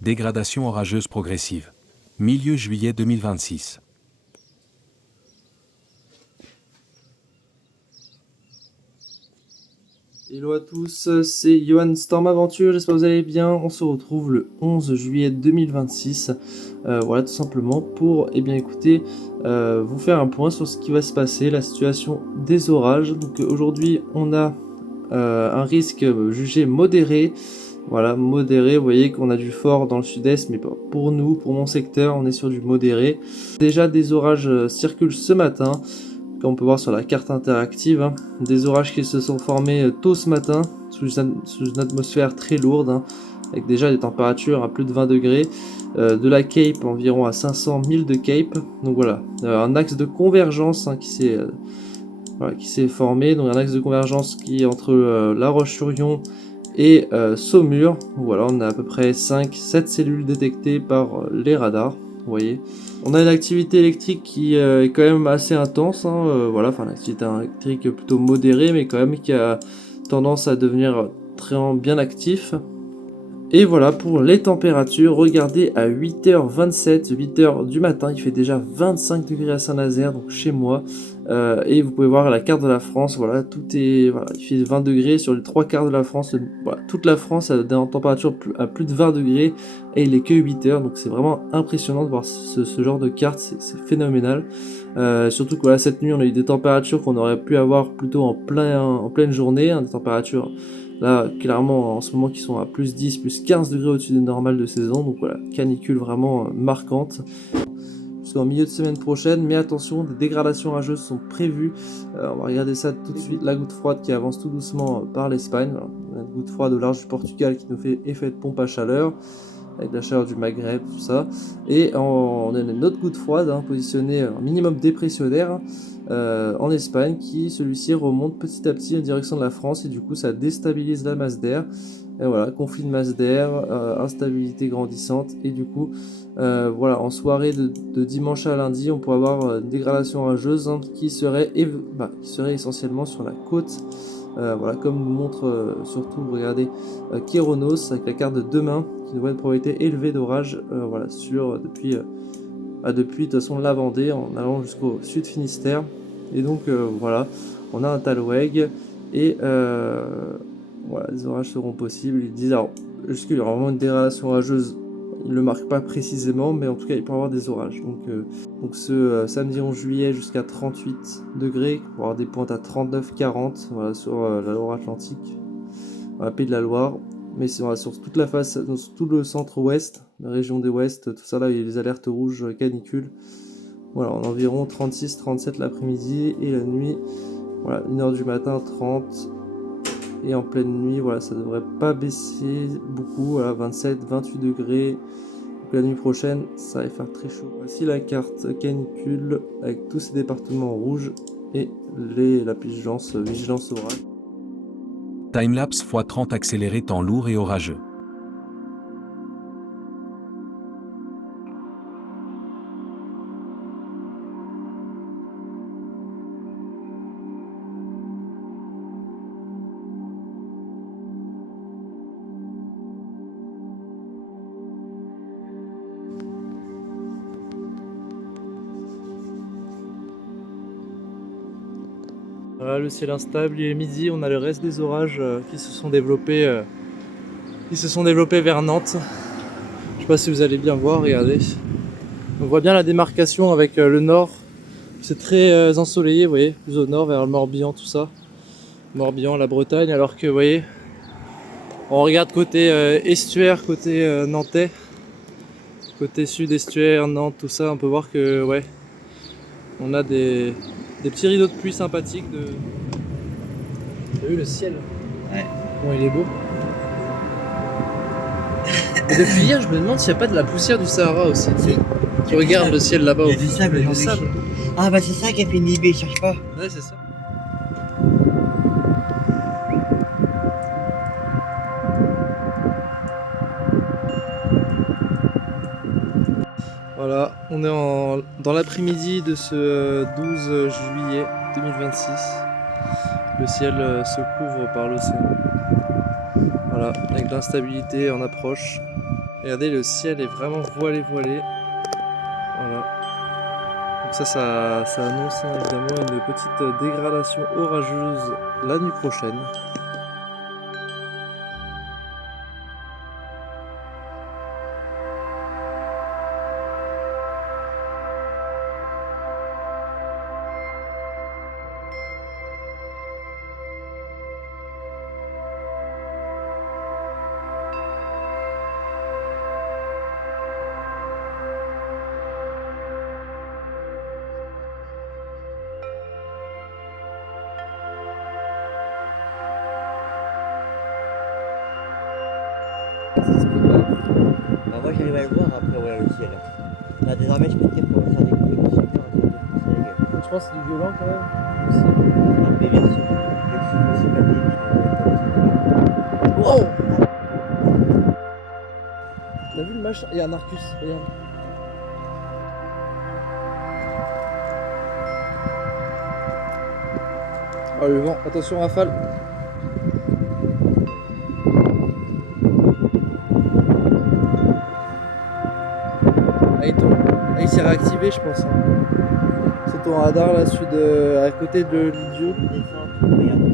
Dégradation orageuse progressive. Milieu juillet 2026. Hello à tous, c'est Johan Storm Aventure, j'espère que vous allez bien. On se retrouve le 11 juillet 2026, voilà tout simplement pour écouter, vous faire un point sur ce qui va se passer, la situation des orages. Donc aujourd'hui on a un risque jugé modéré, voilà modéré, vous voyez qu'on a du fort dans le sud-est, mais pour nous, pour mon secteur, on est sur du modéré. Déjà des orages circulent ce matin. Comme on peut voir sur la carte interactive, hein, des orages qui se sont formés tôt ce matin, sous une atmosphère très lourde, hein, avec déjà des températures à plus de 20 degrés, de la Cape environ à 500 000 de Cape, donc voilà, un axe de convergence hein, qui s'est formé, donc un axe de convergence qui est entre La Roche-sur-Yon et Saumur. Donc voilà, on a à peu près 5-7 cellules détectées par les radars, vous voyez. On a une activité électrique qui est quand même assez intense, hein, voilà, enfin l'activité électrique plutôt modérée, mais quand même qui a tendance à devenir très bien actif. Et voilà pour les températures, regardez à 8h27, 8h du matin, il fait déjà 25 degrés à Saint-Nazaire, donc chez moi, et vous pouvez voir la carte de la France, voilà, tout est, voilà, il fait 20 degrés sur les 3 quarts de la France, voilà, toute la France a des températures à plus de 20 degrés, et il est que 8h, donc c'est vraiment impressionnant de voir ce genre de carte, c'est phénoménal. Surtout que voilà, cette nuit on a eu des températures qu'on aurait pu avoir plutôt en pleine journée, hein, des températures là clairement en ce moment qui sont à plus 10, plus 15 degrés au-dessus des normales de saison, donc voilà, canicule vraiment marquante jusqu'en milieu de semaine prochaine, mais attention, des dégradations orageuses sont prévues. On va regarder ça tout de suite, la goutte froide qui avance tout doucement par l'Espagne, la goutte froide au large du Portugal qui nous fait effet de pompe à chaleur, avec la chaleur du Maghreb, tout ça, et on a une autre goutte froide hein, positionnée en minimum dépressionnaire en Espagne, qui celui-ci remonte petit à petit en direction de la France, et du coup ça déstabilise la masse d'air, et voilà, conflit de masse d'air, instabilité grandissante, et du coup voilà, en soirée de dimanche à lundi, on pourrait avoir une dégradation orageuse hein, qui serait essentiellement sur la côte. Voilà, comme nous montre surtout, regardez, Kéronos avec la carte de demain qui nous voit une probabilité élevée d'orage voilà, depuis de toute façon la Vendée en allant jusqu'au sud Finistère. Et donc voilà, on a un Talweg et voilà, les orages seront possibles. Ils disent alors, jusqu'il y aura vraiment une dégradation orageuse, ils ne le marquent pas précisément, mais en tout cas il peut y avoir des orages. Donc ce samedi 11 juillet jusqu'à 38 degrés, pour avoir des pointes à 39-40 voilà, sur la Loire-Atlantique, la Pays de la Loire. Mais sur toute la face, sur tout le centre-ouest, la région des ouest, tout ça là, il y a les alertes rouges canicule. Voilà, en environ 36-37 l'après-midi, et la nuit, voilà, 1h du matin, 30. Et en pleine nuit, voilà, ça devrait pas baisser beaucoup, voilà, 27-28 degrés. Donc la nuit prochaine, ça va faire très chaud. Voici la carte canicule avec tous ces départements rouges et la vigilance orage. Timelapse x30 accéléré temps lourd et orageux. Voilà, le ciel instable, il est midi, on a le reste des orages qui se sont développés vers Nantes. Je sais pas si vous allez bien voir, regardez. On voit bien la démarcation avec le nord. C'est très ensoleillé, vous voyez, plus au nord vers le Morbihan, tout ça. Morbihan, la Bretagne, alors que vous voyez, on regarde côté estuaire, côté nantais, côté sud estuaire, Nantes, tout ça, on peut voir que ouais, on a des petits rideaux de pluie sympathiques. T'as vu le ciel? Ouais. Bon, il est beau. Et depuis hier, je me demande s'il n'y a pas de la poussière du Sahara aussi. Si. Tu regardes le ciel là-bas. Il y a du sable Il y a du aujourd'hui. sable. Ah bah c'est ça qui a fait une Libé, cherche pas. Ouais, c'est ça. Voilà, on est dans l'après-midi de ce 12 juillet 2026. Le ciel se couvre par l'océan. Voilà, avec l'instabilité en approche. Regardez, le ciel est vraiment voilé. Voilà. Donc ça annonce hein, évidemment une petite dégradation orageuse la nuit prochaine. Ça se prépare. Bah, moi j'arrive à le voir après voilà, le ciel. Là désormais je peux te dire qu'on va faire des coups de super en train de pousser la gueule. Je pense que c'est du violent quand même. Aussi. Mais bien sûr, même si je me suis pas bien dit, Oh! T'as vu le match? Il y a un Arcus, regarde. Ah le vent, attention rafale. Ah, il s'est réactivé je pense. Hein. C'est ton radar là, celui de à côté de l'idiot. Regarde.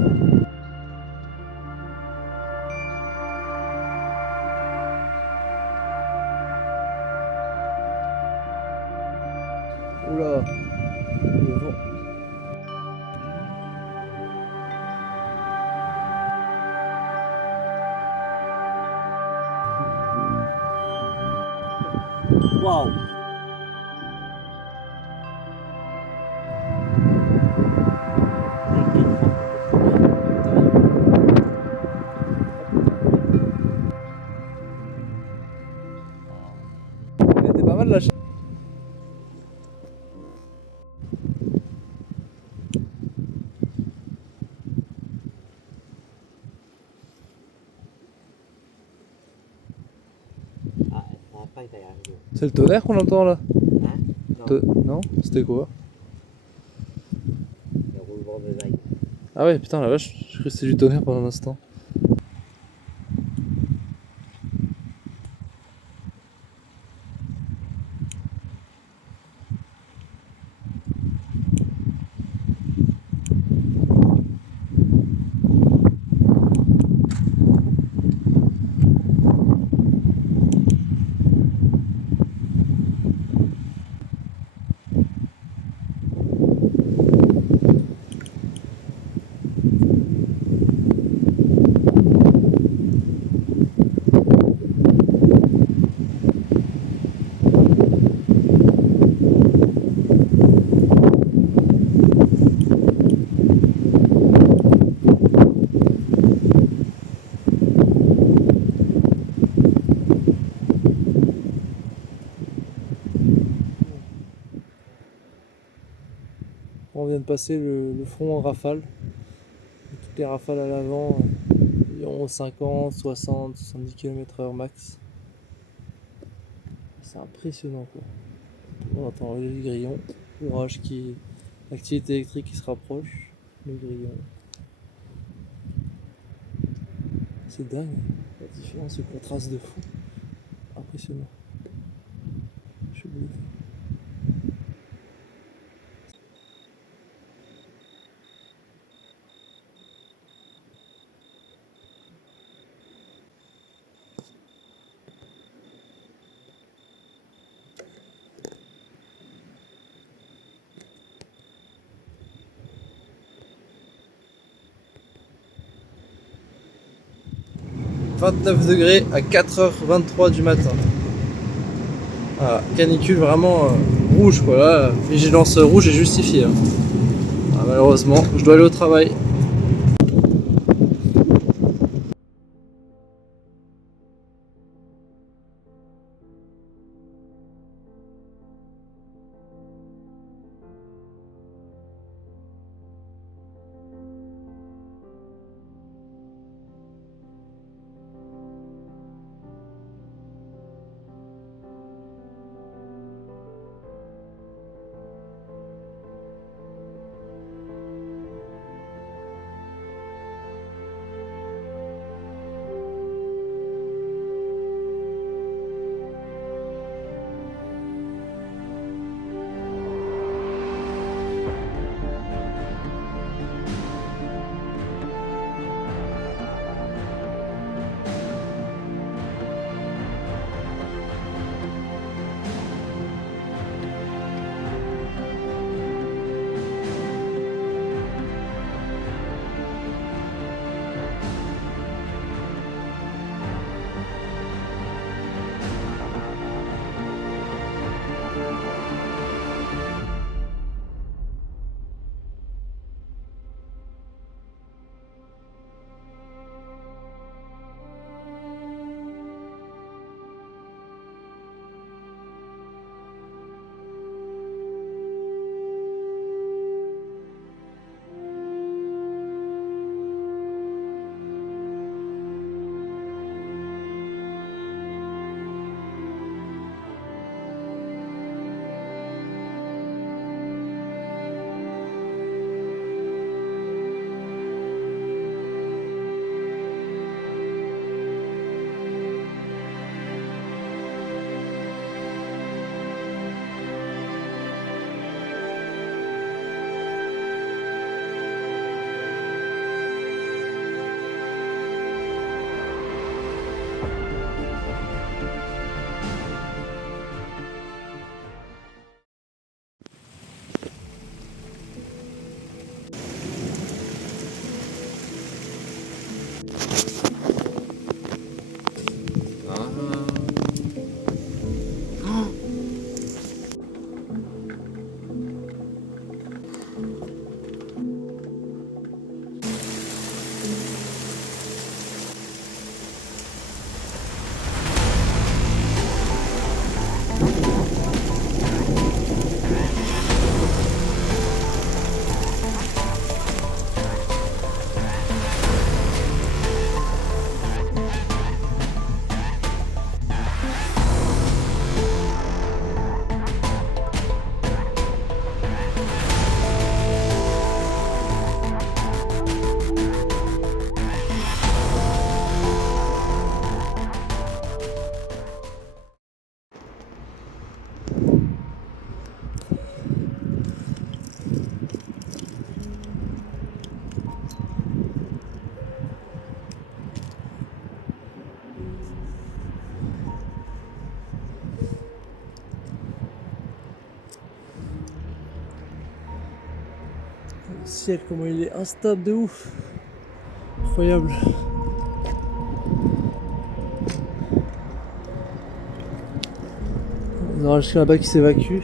Oula, le vent. Waouh! Elle était pas mal la Ah, ça va pas être agréable. C'est le tonnerre qu'on entend là? Hein? Non, Non? C'était quoi? le roulement de vagues. Ah ouais, putain la vache, je crois que c'était du tonnerre pendant un instant. On vient de passer le front en rafale. Toutes les rafales à l'avant, ils ont 50, 60, 70 km/h max. C'est impressionnant quoi. On entend le grillon, l'orage qui. L'activité électrique qui se rapproche, le grillon. C'est dingue, la différence, le contraste de fou. Impressionnant. Je suis bluffé. « 29 degrés à 4h23 du matin. » Voilà, canicule vraiment rouge quoi, là, vigilance rouge est justifiée. Hein. Ah, malheureusement, je dois aller au travail. ciel, comment il est instable de ouf. Incroyable. On aura jusqu'à là-bas qui s'évacue.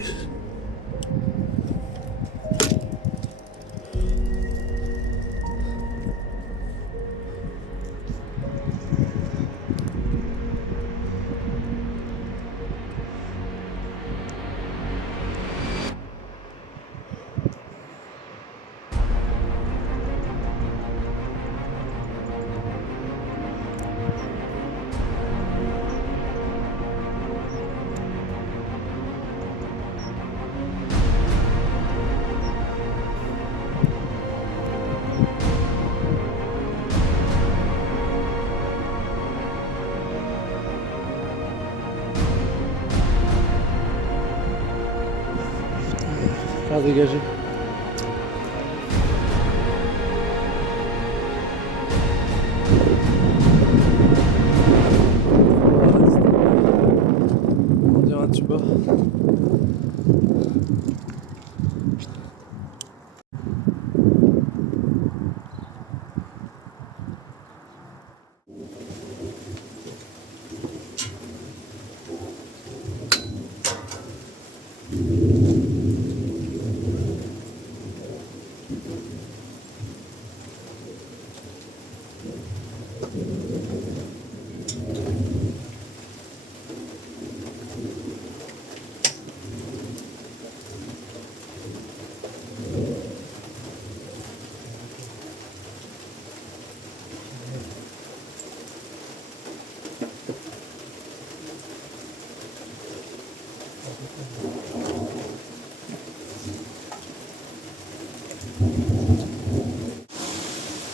Faire dégager. On dirait un tuba.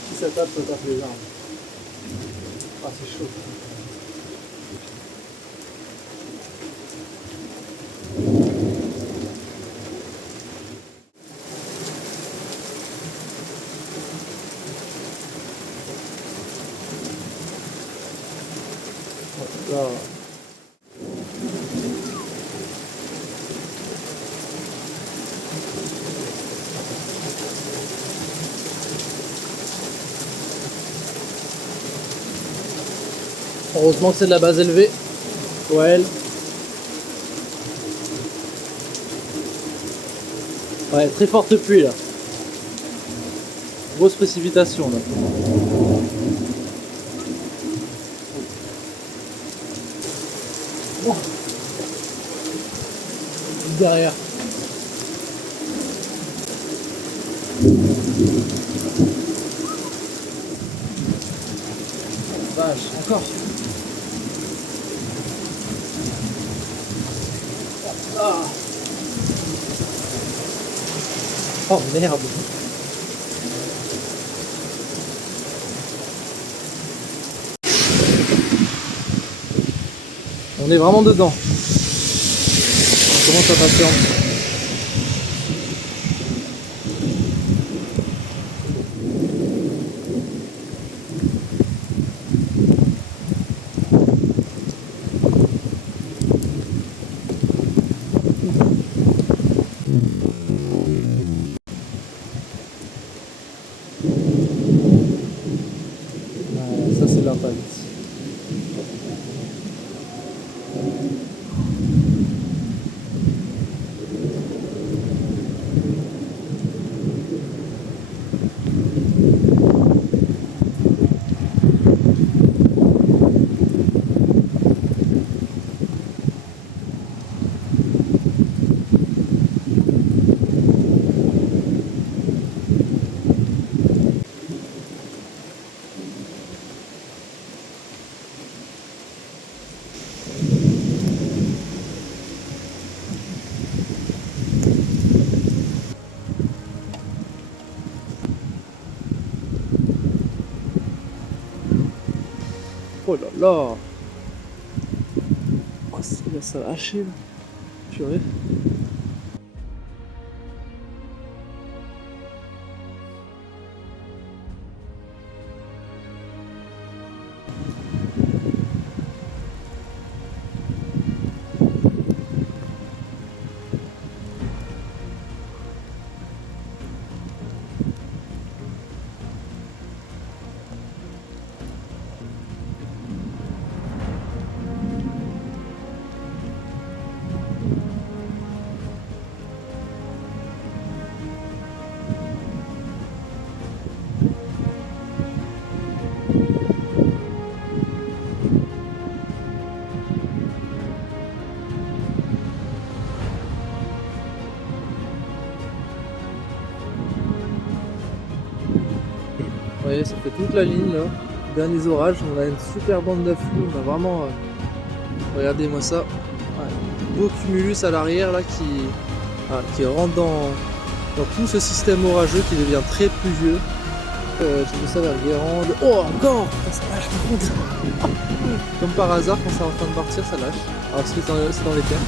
Si ça tape, ça tape les armes. Ah, c'est chaud. Là. Heureusement que c'est de la base élevée. Ouais. Ouais, très forte pluie là. Grosse précipitation là. Oh. Derrière. Vache, encore. Ah. Oh merde. On est vraiment dedans. On commence à passer en dessous. Ça c'est l'impact. Oh là là. Oh, ça va hacher là. Purée. voyez, ça fait toute la ligne là. Derniers orages, on a une super bande d'afflux, on a vraiment... regardez-moi ça. Ouais, beau cumulus à l'arrière là qui rentre dans tout ce système orageux qui devient très pluvieux. J'ai vu ça vers Guérande. Oh encore! Ça lâche par contre. Comme par hasard, quand c'est en train de partir, ça lâche. Alors c'est dans les terres.